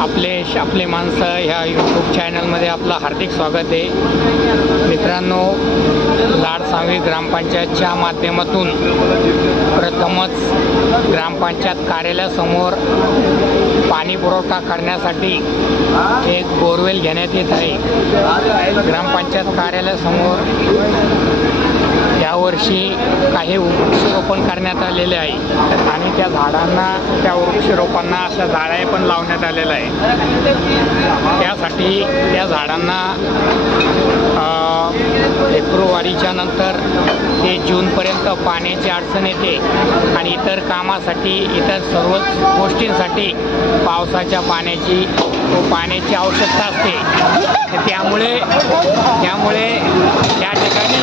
आपले माणसं ह्या यूट्यूब चॅनलमध्ये आपलं हार्दिक स्वागत आहे। मित्रांनो, लाडसांगवी ग्रामपंचायतच्या माध्यमातून प्रथमच ग्रामपंचायत कार्यालयासमोर पाणी पुरवठा करण्यासाठी एक बोरवेल घेण्यात येत आहे। ग्रामपंचायत कार्यालयासमोर यावर्षी काही वृक्षारोपण करण्यात आलेले आहे आणि त्या वृक्षारोपांना अशा झाडे पण लावण्यात आलेल्या आहे। त्यासाठी त्या झाडांना फेब्रुवारीच्या नंतर ते जूनपर्यंत पाण्याची अडचण येते आणि इतर कामासाठी इतर सर्व गोष्टींसाठी पावसाच्या पाण्याची आवश्यकता असते। त्यामुळे त्या ठिकाणी